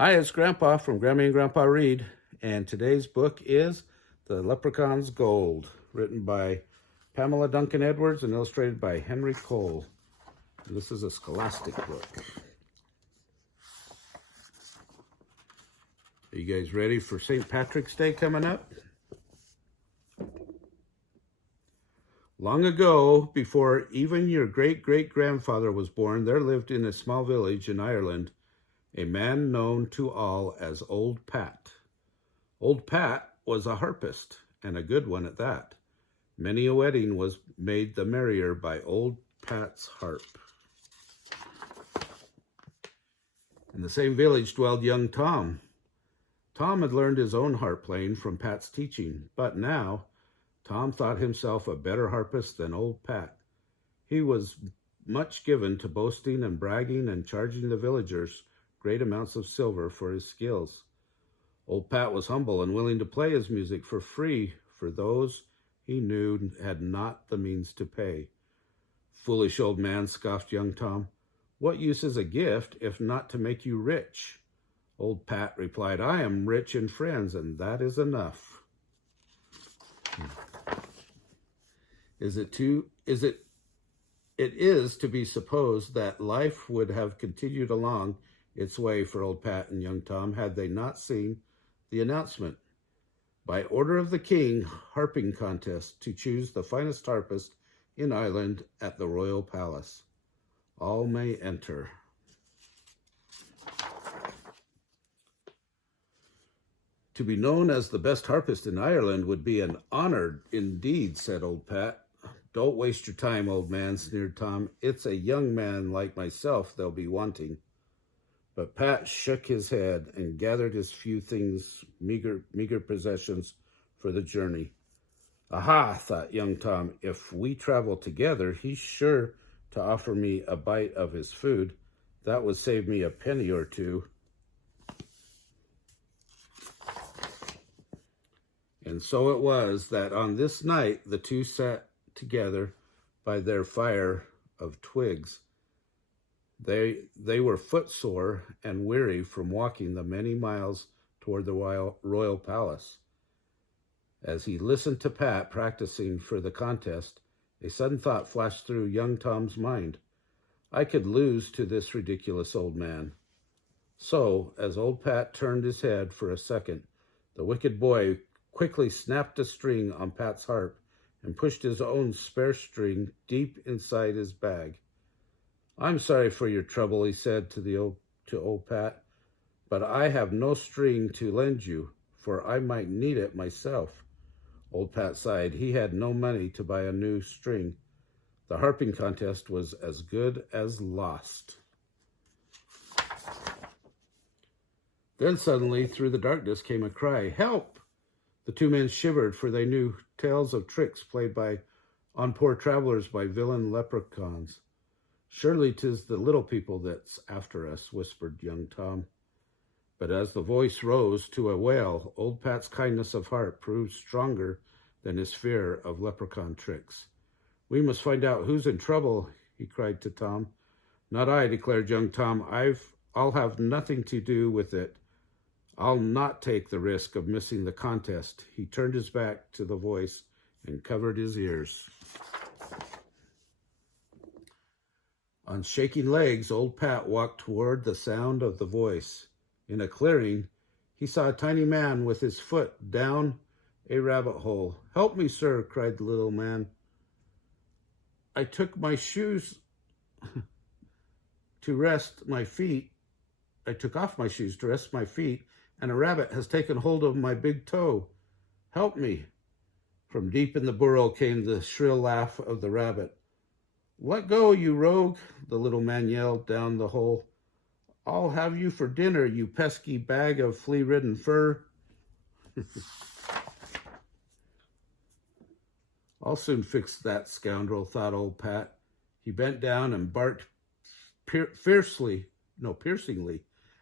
Hi, it's Grandpa from Grammy and Grandpa Read, and today's book is The Leprechaun's Gold, written by Pamela Duncan Edwards and illustrated by Henry Cole. And this is a scholastic book. Are you guys ready for St. Patrick's Day coming up? Long ago, before even your great-great-grandfather was born, there lived in a small village in Ireland a man known to all as Old Pat. Old Pat was a harpist, and a good one at that. Many a wedding was made the merrier by Old Pat's harp. In the same village dwelled young Tom. Tom had learned his own harp playing from Pat's teaching, but now Tom thought himself a better harpist than Old Pat. He was much given to boasting and bragging and charging the villagers great amounts of silver for his skills. Old Pat was humble and willing to play his music for free for those he knew had not the means to pay. Foolish old man, scoffed young Tom. What use is a gift if not to make you rich? Old Pat replied, I am rich in friends, and that is enough. It is to be supposed that life would have continued along its way for Old Pat and young Tom had they not seen the announcement. By order of the king, harping contest to choose the finest harpist in Ireland at the royal palace. All may enter. To be known as the best harpist in Ireland would be an honor indeed, said Old Pat. Don't waste your time, old man, sneered Tom. It's a young man like myself they'll be wanting. But Pat shook his head and gathered his few things, meager possessions, for the journey. Aha, thought young Tom, if we travel together, he's sure to offer me a bite of his food. That would save me a penny or two. And so it was that on this night the two sat together by their fire of twigs. They were footsore and weary from walking the many miles toward the royal palace. As he listened to Pat practicing for the contest, a sudden thought flashed through young Tom's mind. I could lose to this ridiculous old man. So, as Old Pat turned his head for a second, the wicked boy quickly snapped a string on Pat's harp and pushed his own spare string deep inside his bag. I'm sorry for your trouble, he said to Old Pat, but I have no string to lend you, for I might need it myself. Old Pat sighed. He had no money to buy a new string. The harping contest was as good as lost. Then suddenly, through the darkness, came a cry, Help! The two men shivered, for they knew tales of tricks played on poor travelers by villain leprechauns. Surely 'tis the little people that's after us, whispered young Tom. But as the voice rose to a wail, Old Pat's kindness of heart proved stronger than his fear of leprechaun tricks. We must find out who's in trouble, he cried to Tom. Not I, declared young Tom. I'll have nothing to do with it. I'll not take the risk of missing the contest. He turned his back to the voice and covered his ears. On shaking legs, Old Pat walked toward the sound of the voice. In a clearing, he saw a tiny man with his foot down a rabbit hole. Help me, sir, cried the little man. I took off my shoes to rest my feet, and a rabbit has taken hold of my big toe. Help me. From deep in the burrow came the shrill laugh of the rabbit. Let go, you rogue, the little man yelled down the hole. I'll have you for dinner, you pesky bag of flea-ridden fur. I'll soon fix that scoundrel, thought Old Pat. He bent down and barked piercingly,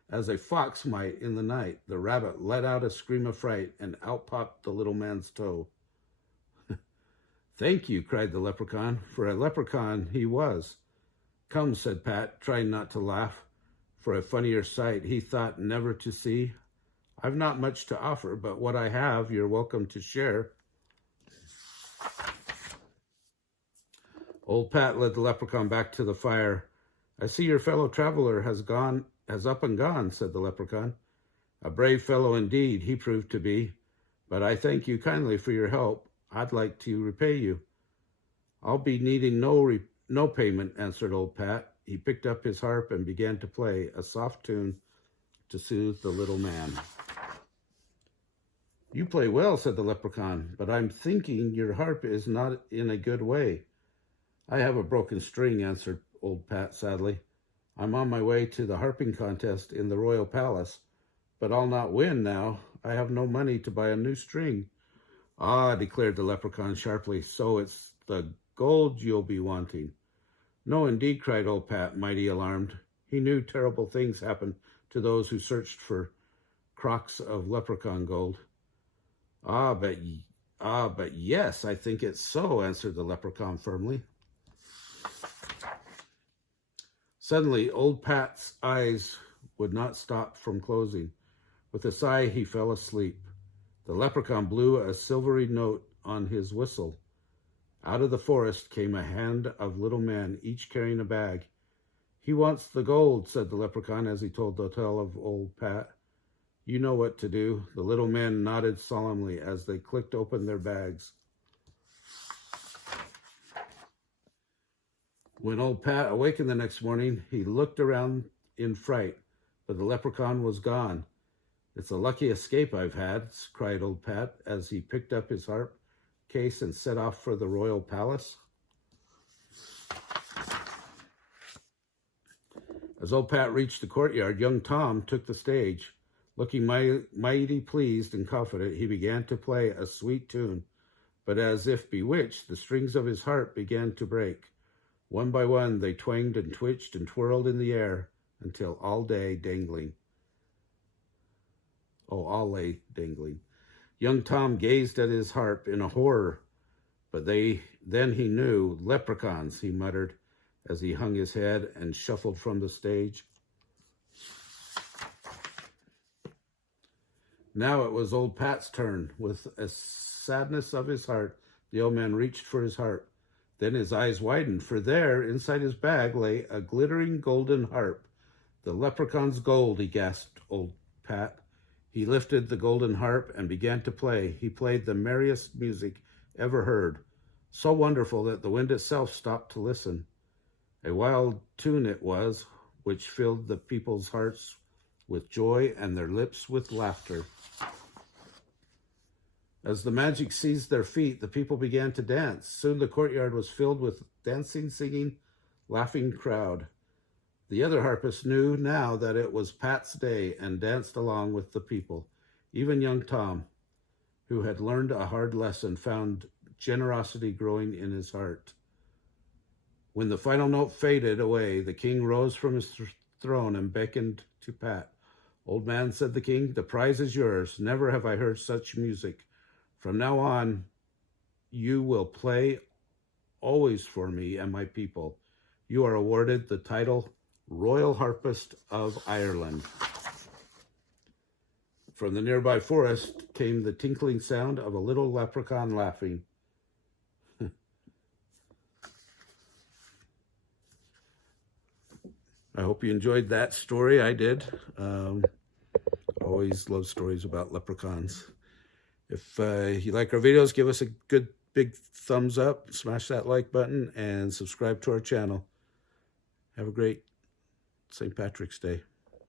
as a fox might in the night. The rabbit let out a scream of fright, and out popped the little man's toe. Thank you, cried the leprechaun, for a leprechaun he was. Come, said Pat, trying not to laugh. for a funnier sight he thought never to see. I've not much to offer, but what I have you're welcome to share. Old Pat led the leprechaun back to the fire. I see your fellow traveler has up and gone, said the leprechaun. A brave fellow indeed he proved to be, but I thank you kindly for your help. I'd like to repay you. I'll be needing no payment, answered old Pat. He picked up his harp and began to play a soft tune to soothe the little man. You play well, said the leprechaun, but I'm thinking your harp is not in a good way. I have a broken string, answered old Pat sadly. I'm on my way to the harping contest in the royal palace, but I'll not win now. I have no money to buy a new string. Ah, declared the leprechaun sharply, so it's the gold you'll be wanting. No, indeed, cried old Pat, mighty alarmed. He knew terrible things happened to those who searched for crocks of leprechaun gold. Ah, but yes, I think it's so, answered the leprechaun firmly. Suddenly, old Pat's eyes would not stop from closing. With a sigh, he fell asleep. The leprechaun blew a silvery note on his whistle. Out of the forest came a hand of little men, each carrying a bag. He wants the gold, said the leprechaun as he told the tale of old Pat. You know what to do. The little men nodded solemnly as they clicked open their bags. When old Pat awakened the next morning, he looked around in fright, but the leprechaun was gone. It's a lucky escape I've had, cried old Pat as he picked up his harp case and set off for the royal palace. As old Pat reached the courtyard, young Tom took the stage. Looking mighty pleased and confident, he began to play a sweet tune, but as if bewitched, the strings of his harp began to break. One by one, they twanged and twitched and twirled in the air until all lay dangling. Young Tom gazed at his harp in a horror, but then he knew. Leprechauns, he muttered as he hung his head and shuffled from the stage. Now it was old Pat's turn. With a sadness of his heart, the old man reached for his harp. Then his eyes widened, for there, inside his bag, lay a glittering golden harp. The leprechaun's gold, he gasped, old Pat. He lifted the golden harp and began to play. He played the merriest music ever heard, so wonderful that the wind itself stopped to listen. A wild tune it was, which filled the people's hearts with joy and their lips with laughter. As the magic seized their feet, the people began to dance. Soon the courtyard was filled with dancing, singing, laughing crowd. The other harpists knew now that it was Pat's day and danced along with the people. Even young Tom, who had learned a hard lesson, found generosity growing in his heart. When the final note faded away, the king rose from his throne and beckoned to Pat. Old man, said the king, the prize is yours. Never have I heard such music. From now on, you will play always for me and my people. You are awarded the title Royal Harpist of Ireland. From the nearby forest came the tinkling sound of a little leprechaun laughing. I hope you enjoyed that story. I did. Always love stories about leprechauns. If you like our videos, give us a good big thumbs up, smash that like button, and subscribe to our channel. Have a great St. Patrick's Day.